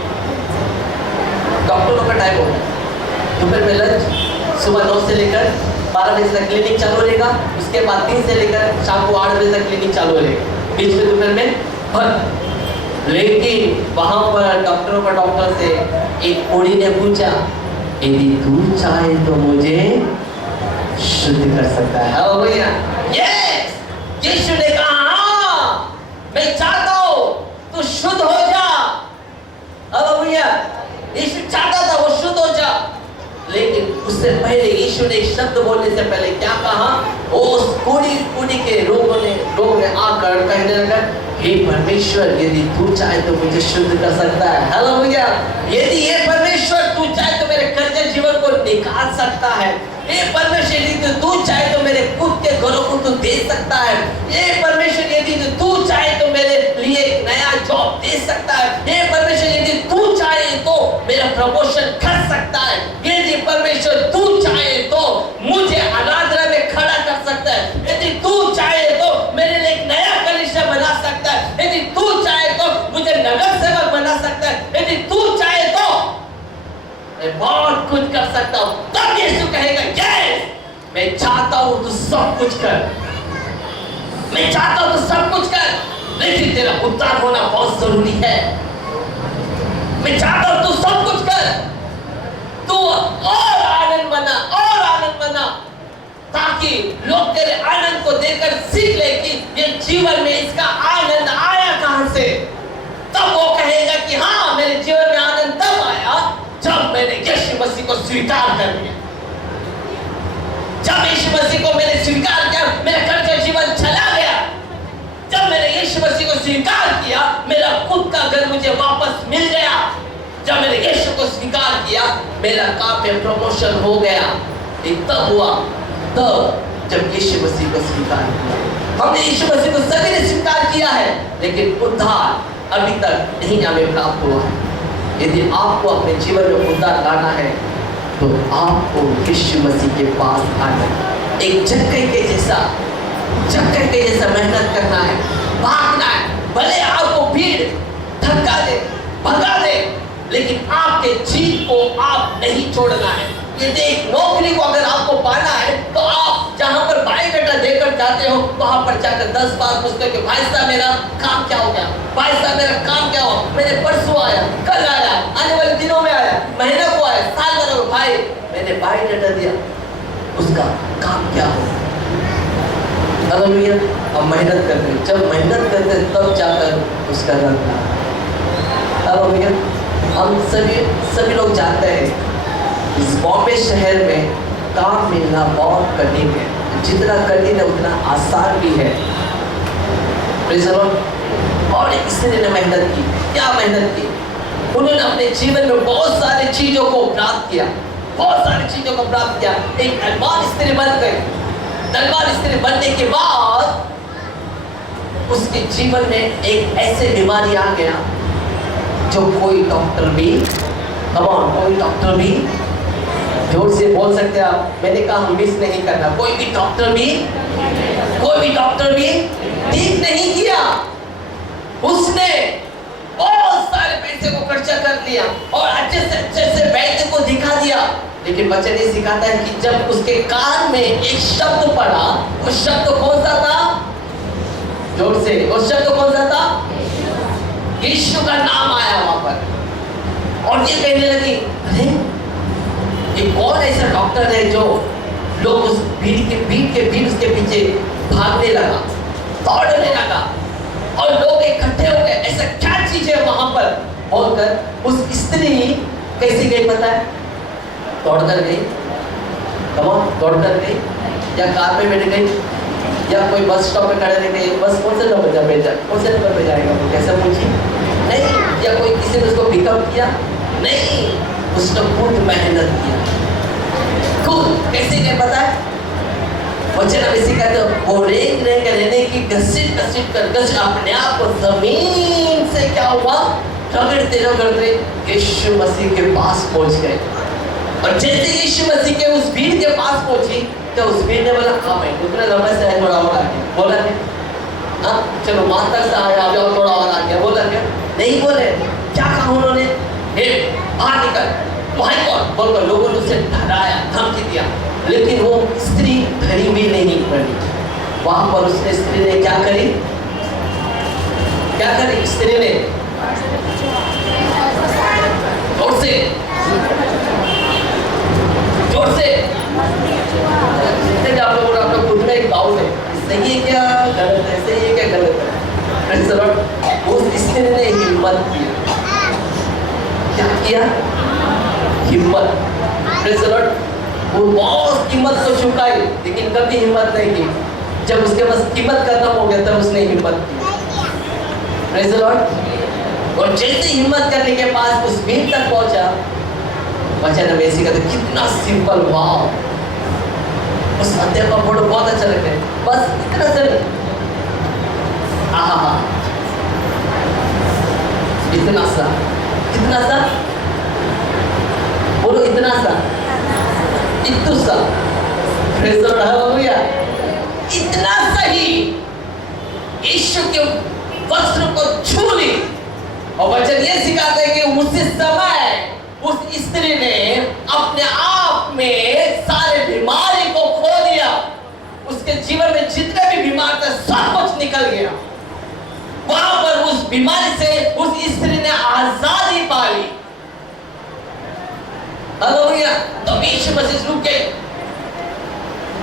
डॉक्टरों का टाइम होता है। दोपहर में लंच, सुबह 9 से लेकर 12 बजे तक क्लिनिक चालू रहेगा, उसके बाद 3 से लेकर शाम को 8 बजे तक क्लिनिक चालू रहेगा, बीच में दोपहर में बंद। लेकिन वहाँ पर डॉक्टरों का डॉक्टर से एक कोढ़ी ने पूछा, यदि तू चाहे तो मुझे शुद्ध कर सकता है। हालेलुया। यस, यीशु ने कहा हाँ, मैं चाहता हूं तू शुद्ध हो जा। हालेलुया। यीशु चाहता था वो शुद्ध हो जा, लेकिन उससे पहले यीशु ने शब्द बोलने से पहले क्या कहा? उस कुड़ी के लोग ने आकर कहने लगा, हे परमेश्वर, यदि तू चाहे तो मुझे शुद्ध कर सकता है। हालेलुया। यदि ये परमेश्वर तू चाहे तो मेरे कर्ज जीवन को निकाल सकता है। ये परमेश्वर यदि तू चाहे तो मेरे खुद के घरों को तू दे सकता है। ये परमेश्वर यदि तू चाहे तो मेरे लिए एक नया जॉब दे सकता है। ये परमेश्वर यदि तू चाहे तो मेरा प्रमोशन कर सकता है। यदि परमेश्वर तू चाहे तो मुझे आराधना में खड़ा कर सकता है। यदि तू चाहे तो मेरे लिए एक नया कलीसिया बना सकता है। यदि तू चाहे तो मुझे नगर सेवक बना सकता है। यदि तू चाहे तो मैं बहुत कुछ कर सकता हूं। तब यीशु कहेगा, यस, मैं चाहता हूं तू सब कुछ कर, मैं चाहता हूं तू सब कुछ कर, लेकिन तेरा उद्धार होना बहुत जरूरी है। मैं चाहता हूं तू सब कुछ कर, तू और आनंद मना, और आनंद मना, ताकि लोग तेरे आनंद को देखकर सीख ले कि ये जीवन में इसका आनंद आया कहां से। तब वो कहेगा कि हाँ, मेरे जीवन में आनंद तब आया जब मैंने यीशु मसीह को स्वीकार कर लिया। जब यीशु मसीह को मैंने स्वीकार किया, मेरा कर्ज जीवन चला गया। जब मैंने यीशु मसीह को स्वीकार किया, मेरा खुद का घर मुझे वापस मिल गया। जब मैंने यीशु को स्वीकार किया, मेरा काम में प्रमोशन हो गया। एक तब हुआ, तब जब यीशु मसीह को स्वीकार किया। हमने यीशु मसीह को सभी ने स्वीकार किया है, लेकिन उद्धार अभी तक नहीं हमें प्राप्त हुआ है। यदि आपको अपने जीवन में उद्धार लाना है तो आपको यीशु मसीह के पास आना है। एक चक्कर के जैसा मेहनत करना है, भागना है। भले आपको भीड़ धक्का दे, भगा दे, लेकिन आपके जीत को आप नहीं छोड़ना है। यदि एक नौकरी को अगर आपको पाना है तो आप जहां पर बायोडाटा देकर जाते हो, वहां पर जाकर 10 बार पूछते हो कि भाई साहब मेरा काम क्या हो गया, भाई साहब मेरा काम क्या हो, मैंने परसों आया, कल आया, आने वाले दिनों में आया, महीने को आया, साल भर हो, भाई मैंने बायोडाटा दिया, उसका काम क्या हो। हालेलुया। हम मेहनत करते हैं, जब मेहनत करते हैं तब जाकर उसका रंग आता है। हालेलुया। हम सभी लोग जानते हैं इस बॉम्बे शहर में काम मिलना बहुत कठिन है। जितना कठिन है उतना आसान भी है। और इसने मेहनत की, क्या मेहनत की? उन्होंने अपने जीवन में बहुत सारी चीजों को प्राप्त किया, बहुत सारी चीजों को प्राप्त किया। एक धनवान स्त्री बन गई। धनवान स्त्री बनने के बाद उसके जीवन में एक ऐसे बीमारी आ गया जो कोई डॉक्टर भी, कोई डॉक्टर भी, जोर से बोल सकते हैं आप, मैंने कहा मिस नहीं करना, कोई भी डॉक्टर भी ठीक नहीं किया। उसने बहुत सारे पैसे को खर्चा कर लिया और अच्छे से वैद्य को दिखा दिया, लेकिन बच्चे नहीं सिखाता है कि जब उसके कान में एक शब्द पड़ा, वो शब्द कौन सा था? जोर से, वो शब्द कौन सा था? यीशु का नाम आया वहां पर। और ये कहने लगी, अरे ये कौन ऐसा डॉक्टर है जो लोग उस भीड़ उसके पीछे भागने लगा, दौड़ने लगा और लोग इकट्ठे हो गए, ऐसा क्या चीज है वहां पर बोलकर उस स्त्री कैसी गई पता है? दौड़कर गई, दौड़कर गई, या कार में बैठ गई, या कोई बस स्टॉप पे खड़े रह गई, बस कौन से नंबर पे जाएगा वो कैसे पूछी? नहीं, या कोई किसी ने उसको पिकअप किया? नहीं, उसने खुद मेहनत किया। खुद कैसे गए पता है? बच्चे ना इसी कहते हो, वो रेंग कर रहने की घसीट कर अपने आप को जमीन से क्या हुआ, रगड़ते यीशु मसीह के पास पहुंच गए। और जैसे यीशु मसीह के उस भीड़ के पास पहुंची तो उस भीड़ ने बोला, हाँ भाई उतना लंबा से है, थोड़ा और आगे बोला क्या? हाँ चलो माता से आया, अब जाओ थोड़ा और आगे बोला क्या? नहीं बोले। क्या कहा उन्होंने? बाहर निकल, वहां कौन बोलकर लोगों ने उसे डराया, धमकी दिया, लेकिन वो स्त्री डरी भी नहीं पड़ी। वहां पर उसने स्त्री ने क्या करी? स्त्री ने और से, जोर से। आप लोगों का अपना खुद में एक डाउट है, सही है क्या गलत है, सही है क्या गलत है। उस स्त्री ने हिम्मत की, क्या किया? हिम्मत। वो बहुत कीमत को चुकाई, लेकिन कभी हिम्मत नहीं की। जब उसके पास कीमत खत्म हो गया तब उसने हिम्मत की। Praise the Lord. और जैसे हिम्मत करने के बाद उस भीड़ तक पहुंचा, वचन में इसी का तो कितना सिंपल, वाव। उस अध्याय का फोटो बहुत अच्छा लगता है, बस इतना सा, आहा, इतना सा, कितना सा बोलो, इतना सा, इतना सा, प्रेज़ द लॉर्ड, हालेलुया। इतना सही यीशु के वस्त्र को छू ली। और वचन ये सिखाता है कि उसी समय उस स्त्री ने अपने आप में सारे बीमारी को खो दिया। उसके जीवन में जितने भी बीमार थे सब कुछ निकल गया। वहां पर उस बीमारी से उस स्त्री ने आजादी पाई। हालेलुया। तो यीशु मसीह रुक गए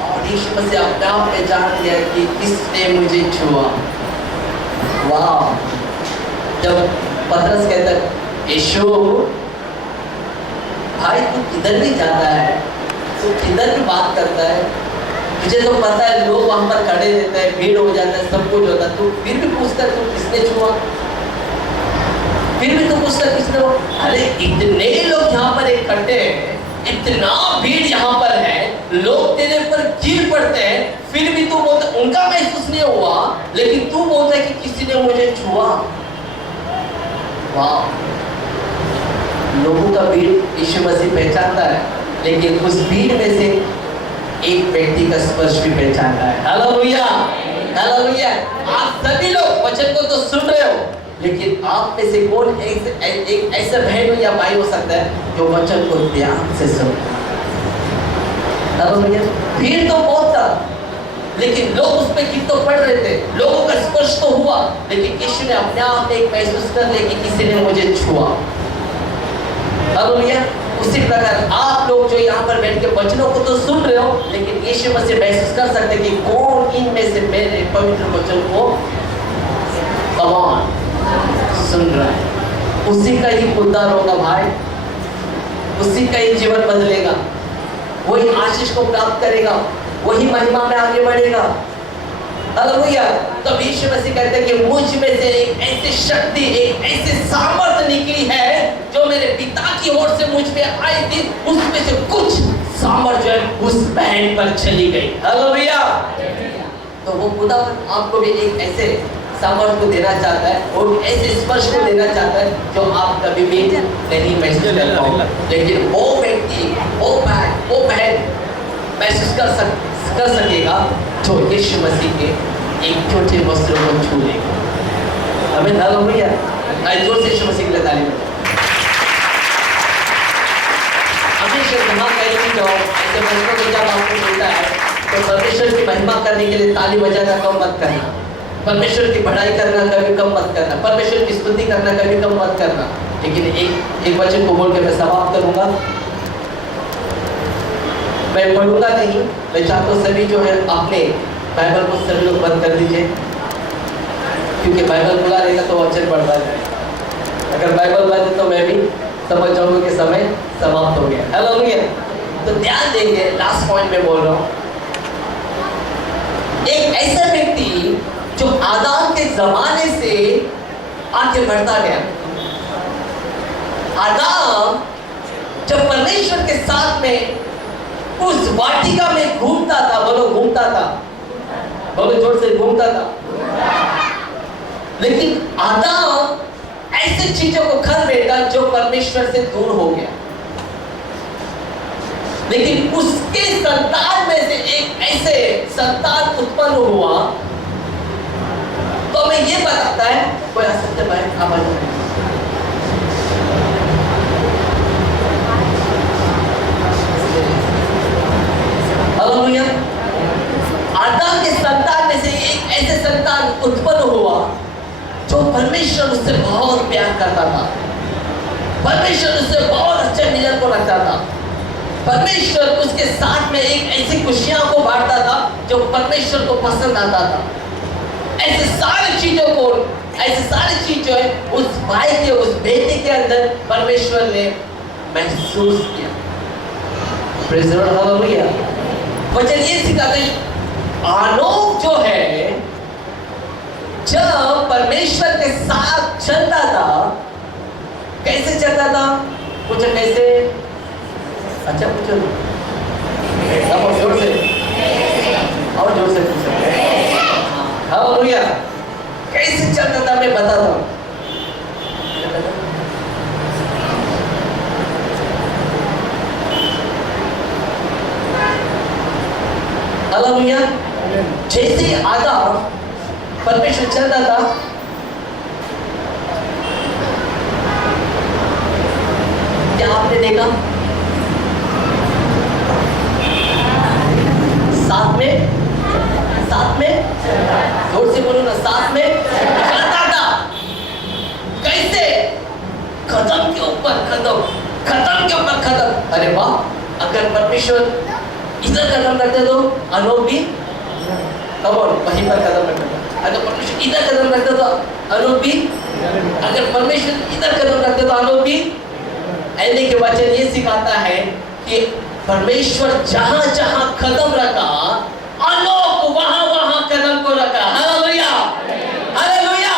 और यीशु मसीह अपने आप में जान लिया कि किसने मुझे छुआ। वाह। जब पतरस कहता है, यीशु भाई तू किधर भी जाता है, तू किधर भी बात करता है, तुझे तो पता है लोग वहां पर खड़े रहते हैं, भीड़ हो जाता है, सब कुछ होता है, तू फिर भी पूछता है तू किसने छुआ, फिर भी तू पूछता है किसने। अरे इतने लोग यहाँ पर इकट्ठे हैं, इतना भीड़ यहाँ पर है, लोग तेरे पर गिर पड़ते हैं, फिर भी तू बोलता उनका महसूस नहीं हुआ, लेकिन तू बोलता है कि किसी ने मुझे छुआ। वाह। लोगों का भीड़ यीशु मसीह पहचानता है, लेकिन उस भीड़ में से एक व्यक्ति का स्पर्श भी पहचानता है। Hallelujah, hallelujah. आप सभी लोग वचन को तो सुन रहे हो, लेकिन आप में से कौन एक ऐसा बहन या भाई हो सकता है जो वचन को ध्यान से सुन। हालेलुया। भीड़ तो बहुत था, लेकिन लोग उस पर गिर तो पड़ रहे थे, लोगों का स्पर्श तो हुआ, लेकिन यीशु ने अपने आप में एक महसूस कर लिया कि किसी ने मुझे छुआ। हालेलुया। उसी प्रकार आप लोग जो यहाँ पर बैठ के वचनों को तो सुन रहे हो, लेकिन यीशु मसीह महसूस कर सकते कि कौन इनमें से मेरे पवित्र वचन को कमान सुन रहा है। उसी का ही उद्धार होगा भाई, उसी का ही जीवन बदलेगा, वही आशीष को प्राप्त करेगा, वही महिमा में आगे बढ़ेगा। हालेलुया। तब यीशु मसीह कहते हैं कि मुझ में से एक ऐसी शक्ति, एक ऐसी सामर्थ्य निकली है जो मेरे पिता की ओर से मुझ पे आई थी, उसमें से कुछ सामर्थ्य उस बहन पर चली गई। हालेलुया। तो वो खुदा आपको भी एक ऐसे सामर्थ्य को देना चाहता है और ऐसे स्पर्श को देना चाहता है जो आप कभी भी नहीं महसूस कर पाओगे, लेकिन वो व्यक्ति, वो बहन महसूस कर सकेगा जो यीशु मसीह के एक छोटे वस्त्र को छू लेगा। हमें हालेलुया। आज जोर से यीशु मसीह के लिए ताली बजाओ। हमेशा जहाँ कहीं भी जाओ, ऐसे वस्त्रों को जब आपको मिलता है तो परमेश्वर की महिमा करने के लिए ताली बजाना कम मत करना, परमेश्वर की बढ़ाई करना कभी कम मत करना, परमेश्वर की स्तुति करना कभी कम मत करना। लेकिन एक वचन को बोल के मैं समाप्त करूंगा। मैं पढ़ूंगा नहीं, मैं चाहता हूँ सभी जो है अपने बाइबल को सभी लोग बंद कर दीजिए, क्योंकि बाइबल खुला रहेगा तो वचन बढ़ता जाएगा। अगर बाइबल बंद है तो मैं भी समझ जाऊंगा कि समय समाप्त हो गया। हालेलुया। तो ध्यान देंगे, लास्ट पॉइंट में बोल रहा हूँ। एक ऐसा व्यक्ति जो आदाम के जमाने से आगे बढ़ता गया। आदाम जब परमेश्वर के साथ में उस वाटिका में घूमता था, बोलो घूमता था, बोलो जोर से घूमता था, लेकिन आदम ऐसी चीजों को खा बैठा जो परमेश्वर से दूर हो गया। लेकिन उसके संतान में से एक ऐसे संतान उत्पन्न हुआ, तो हमें ये बताता है, कोई आ सकते भाई आवाज हालेलुया। आदम के संतान में से एक ऐसे संतान उत्पन्न हुआ जो परमेश्वर उससे बहुत प्यार करता था। परमेश्वर उससे बहुत अच्छे मिलन को रखता था। परमेश्वर उसके साथ में एक ऐसी खुशियां को बांटता था जो परमेश्वर को पसंद आता था। ऐसे सारी चीजों को, ऐसे सारी चीज जो है उस भाई के, उस बेटे के अंदर परमेश्वर ने महसूस किया। Praise the Lord, hallelujah. वचन ये सिखाता है, आनोक जो है जब परमेश्वर के साथ चलता था, कैसे चलता था? कुछ कैसे? अच्छा पूछो, और जोर से, और जोर से पूछो। हालेलुया। कैसे चलता था मैं बताता हूँ। हालेलुया। जैसे आदम परमेश्वर चलता था, क्या आपने देखा? साथ में, साथ में, जोर से बोलो ना, साथ में चलता था। कैसे? कदम के ऊपर कदम, कदम के ऊपर कदम। अरे वाह, अगर परमेश्वर इधर कदम रखते तो अनोख भी वहीं पर कदम रखता था। अगर परमेश्वर इधर कदम रखते तो अनोख भी, अगर परमेश्वर इधर कदम रखते तो अनोख भी। यानी कि वचन ये सिखाता है कि परमेश्वर जहां जहां कदम रखा, अनोख वहां वहां कदम को रखा। Hallelujah, hallelujah.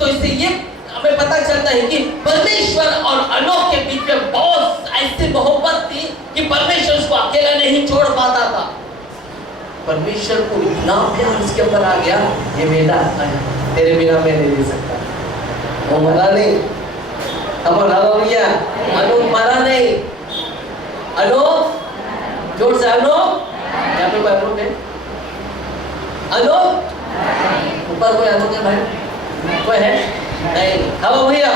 तो इससे ये हमें पता चलता है कि परमेश्वर और अनोख के बीच में बहुत ऐसी मोहब्बत थी कि परमेश्वर उसको अकेला नहीं छोड़ पाता था। परमेश्वर को इतना प्यार इसके ऊपर आ गया, ये बेटा तेरे बिना मैं नहीं रह सकता। वो मरा नहीं, अब हालेलुया। अनोख मरा नहीं, अनोख, जोर से अनोख। यहाँ पे कोई अनोख है? अनोख ऊपर कोई अनोख है भाई? कोई है? नहीं। हालेलुया।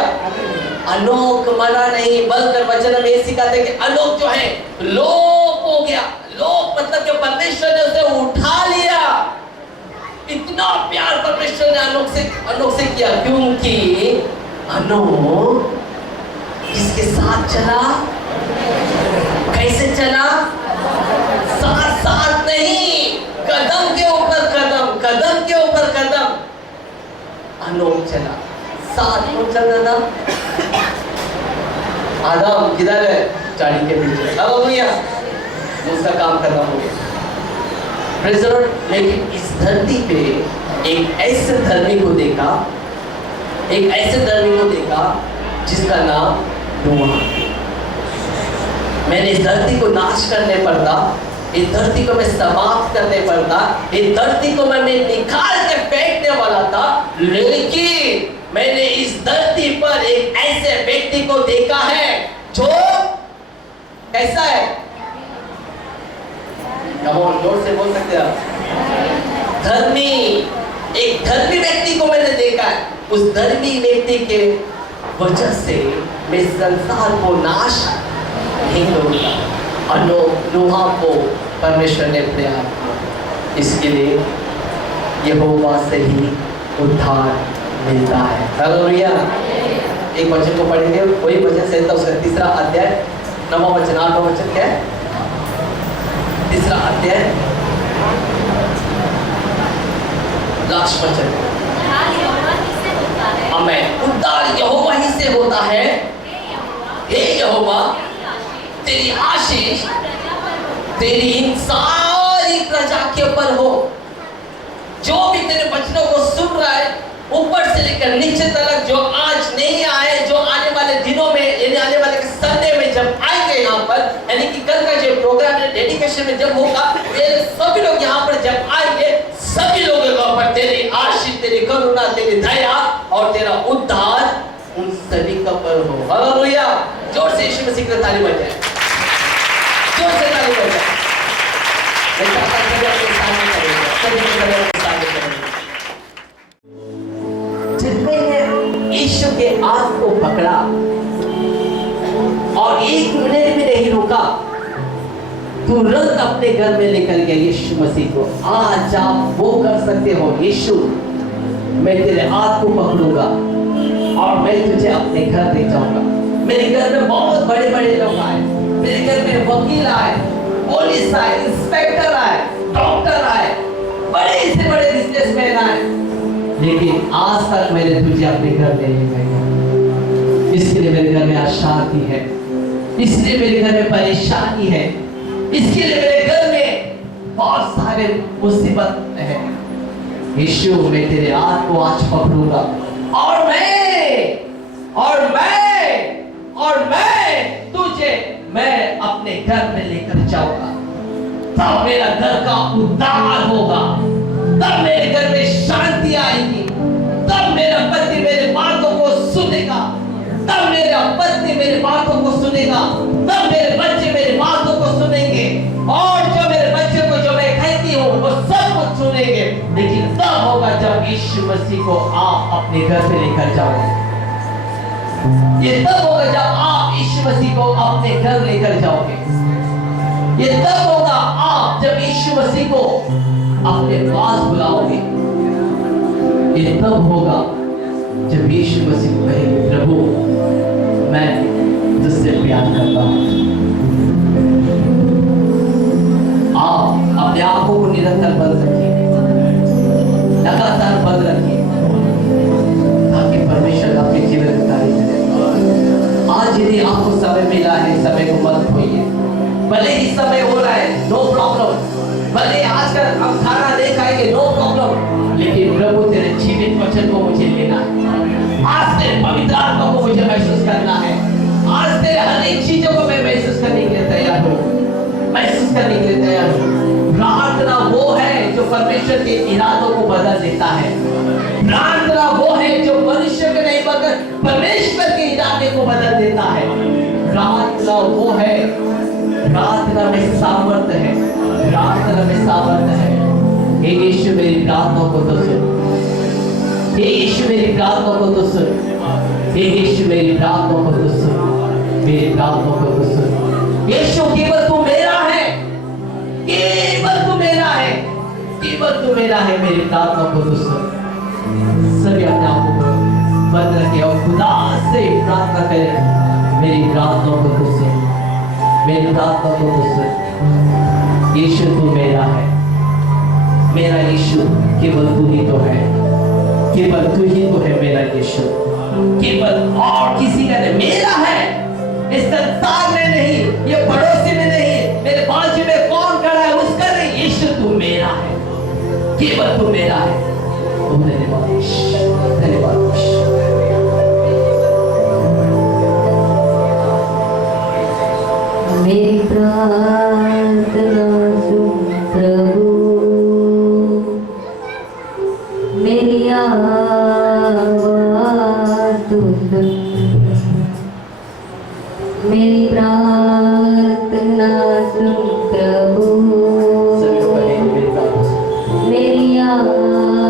अनोख मरा नहीं, बल्कि वचन में ये सिखाते कि अनोख जो है लोप हो गया। लोप मतलब कि परमेश्वर ने उसे उठा लिया। इतना प्यार परमेश्वर ने अनोख से किया, क्योंकि अनोख किसके साथ चला? कैसे चला? साथ साथ नहीं, कदम के ऊपर कदम, कदम के ऊपर कदम। अनोख चला, साथ कौन चलता था? आदम किधर है? झाड़ी के पीछे। हालेलुया। उसका काम खत्म हो गया। Praise the Lord. लेकिन इस धरती पे एक ऐसे धर्मी को देखा, एक ऐसे धर्मी को देखा जिसका नाम नोआ। मैंने इस धरती को नाश करने पड़ता, इस धरती को मैं समाप्त करने पड़ता, इस धरती को मैं निकाल के फेंकने वाला था, लेकिन मैंने इस धरती पर एक ऐसे व्यक्ति को देखा है जो कैसा है? जोर से बोल सकते आप? धर्मी। एक धर्मी व्यक्ति को मैंने देखा है। उस धर्मी व्यक्ति के वजह से मैं संसार को नाश नहीं करूंगा। अनोख नोहा को परमेश्वर ने प्यार किया, इसके लिए यहोवा से ही उद्धार मिलता है। हालेलुया। एक वचन को पढ़ेंगे, वही वचन से उसका तीसरा अध्याय 9वां वचन, 8वां वचन क्या है? तीसरा अध्याय लास्ट वचन। आमीन। उद्धार यहोवा ही से होता है। हे यहोवा, तेरी आशीष तेरी इन सारी प्रजा के ऊपर हो। जो भी तेरे वचनों को सुन रहा है, ऊपर से लेकर नीचे तक, जो आज नहीं आए, जो आने वाले दिनों में, यानी आने वाले संडे में जब आएंगे यहाँ पर, यानी कि कल का जो प्रोग्राम है डेडिकेशन में जब होगा, मेरे सभी लोग यहाँ पर जब आएंगे, सभी लोगों के ऊपर तेरी आशीष, तेरी करुणा, तेरी दया और तेरा उद्धार उन सभी का पर हो। हालेलुया। जोर से यीशु मसीह की ताली बजाए, जोर से ताली बजाए। मैं चाहता हूं कि आपके सामने करेंगे, सभी सामने करेंगे। जितने यीशु के हाथ को पकड़ा और एक मिनट भी नहीं रुका, तुरंत अपने घर में लेकर गया यीशु मसीह को। आज आप वो कर सकते हो, यीशु मैं तेरे हाथ को पकड़ूंगा, और मैं तुझे अपने घर ले जाऊंगा। मेरे घर में बहुत बड़े बड़े लोग आए, मेरे घर में वकील आए, पुलिस आए, इंस्पेक्टर आए, डॉक्टर आए, बड़े से बड़े बिजनेसमैन आए, लेकिन आज तक मैंने तुझे अपने घर ले गया। इसके लिए मेरे घर में अशांति है, इसलिए मेरे घर में परेशानी है, इसके लिए मेरे घर में बहुत सारे मुसीबत है। यीशु, मैं तेरे हाथ को आज पकड़ूंगा और मैं तुझे मैं अपने घर में लेकर जाऊंगा। तब मेरा घर का उद्धार होगा, तब मेरे घर में शांति आएगी, तब मेरा पति मेरे बातों को सुनेगा, तब मेरा पत्नी मेरे बातों को सुनेगा, तब मेरे बच्चे मेरे बातों को सुनेंगे, और जो मेरे बच्चे को जो मैं कहती हूँ वो सब कुछ सुनेंगे। लेकिन तब होगा जब यीशु मसीह को आप अपने घर पे लेकर जाओगे। ये तब होगा जब आप यीशु मसीह को अपने घर लेकर जाओगे। ये तब होगा आप जब यीशु मसीह को अपने पास बुलाओगे। ये तब होगा जब यीशु मसीह को कहेंगे, प्रभु मैं तुझसे प्यार करता हूं। आप अपने आंखों को निरंतर बंद रखिए, लगातार बंद रखिए, ताकि परमेश्वर आपके जीवन में कार्य करे। आज यदि आपको समय मिला है, समय को मत खोइए। भले ही समय हो रहा है, नो प्रॉब्लम। भले आज का हम खाना नहीं खाएंगे, नो प्रॉब्लम। लेकिन प्रभु तेरे जीवित वचन को मुझे लेना है। आज तेरे पवित्र आत्मा को मुझे महसूस करना है। आज तेरे हर एक चीजों को मैं महसूस करने के लिए तैयार हूँ, महसूस करने के लिए तैयार हूँ। प्रार्थना वो है जो परमेश्वर के इरादों को बदल देता है। प्रार्थना वो है जो मनुष्य के नहीं बल्कि परमेश्वर के इरादे को बदल देता है। प्रार्थना वो है, प्रार्थना में सामर्थ्य है, प्रार्थना में सामर्थ्य है। हे यीशु मेरी प्रार्थना को तो सुन, हे यीशु मेरी प्रार्थना को तो सुन, हे यीशु मेरी प्रार्थना को तो सुन, मेरी प्रार्थना को तो सुन। यीशु केवल तू मेरा है, केवल तू मेरा है, केवल तू मेरा है, मेरी प्रार्थना को तो सुन। सभी अपने आप को बंद रखें और खुदा से प्रार्थना करें, मेरी प्रार्थना को तो सुन, मेरी प्रार्थना को तो सुन। यीशु तू मेरा है, मेरा यीशु केवल तू ही तो है, केवल तू ही तो है मेरा यीशु, केवल और किसी का नहीं। मेरा है, इस संसार में नहीं, ये पड़ोसी में नहीं, मेरे बाजू में कौन खड़ा है उसका नहीं, यीशु तू मेरा है, केवल तू मेरा है। धन्यवाद, धन्यवाद। मेरी प्रार्थना सुन प्रभु, मेरी आवाज़ तू सुन। मेरी प्रार्थना सुन प्रभु, मेरी आवाज़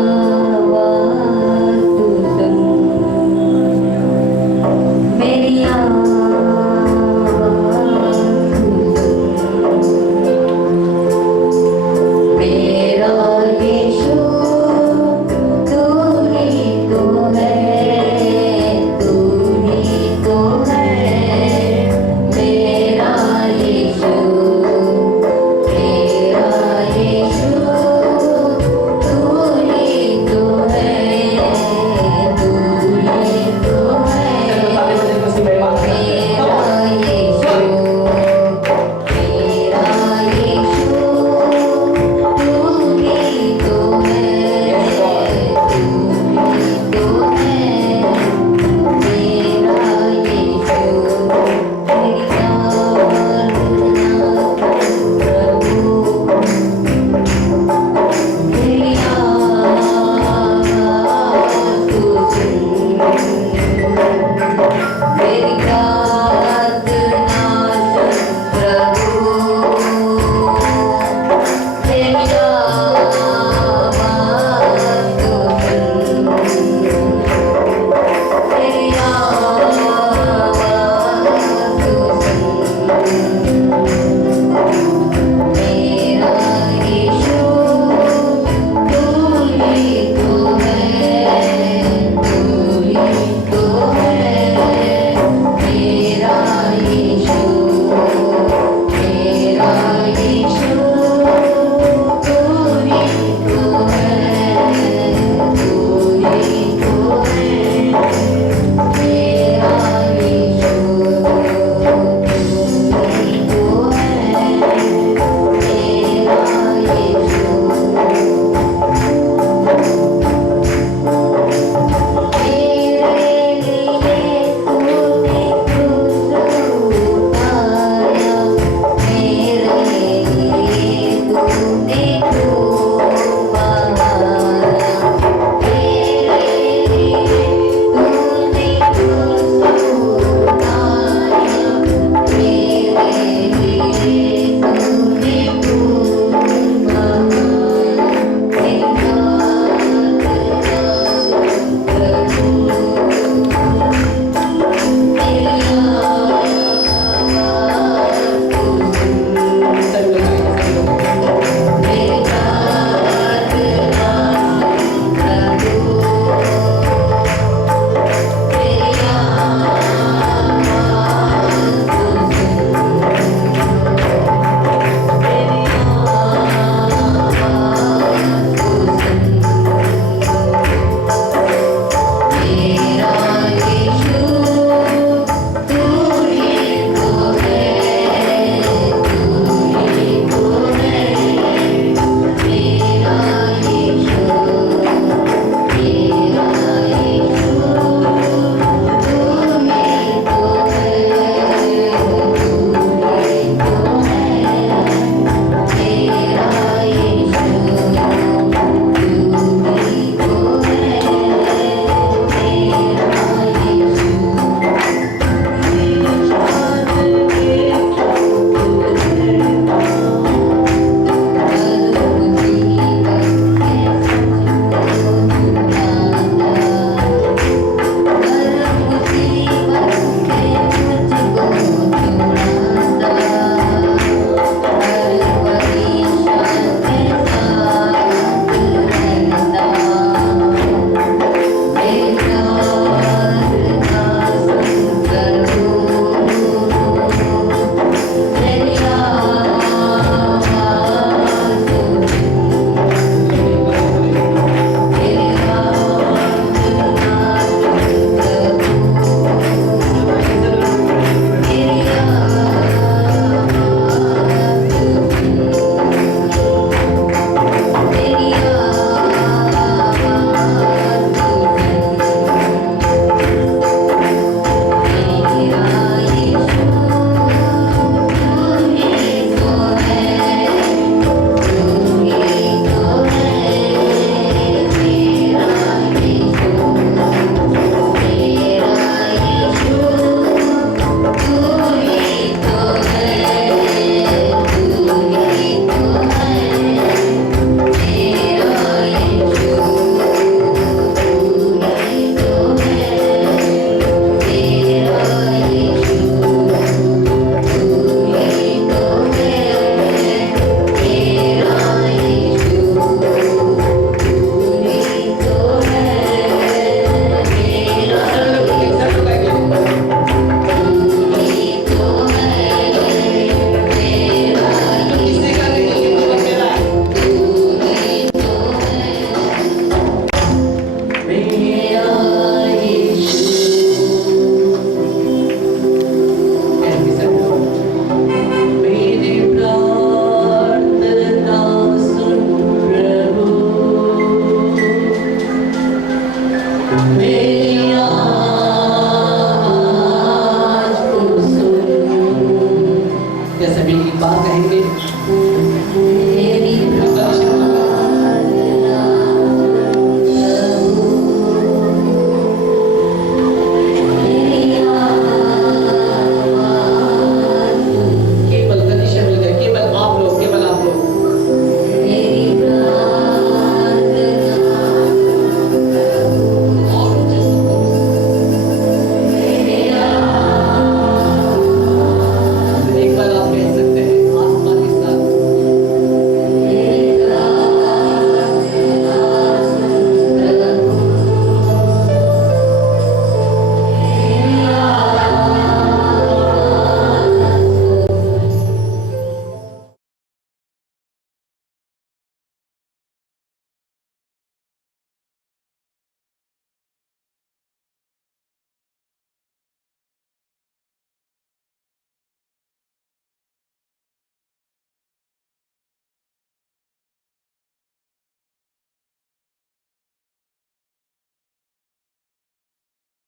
एक बात कहेंगे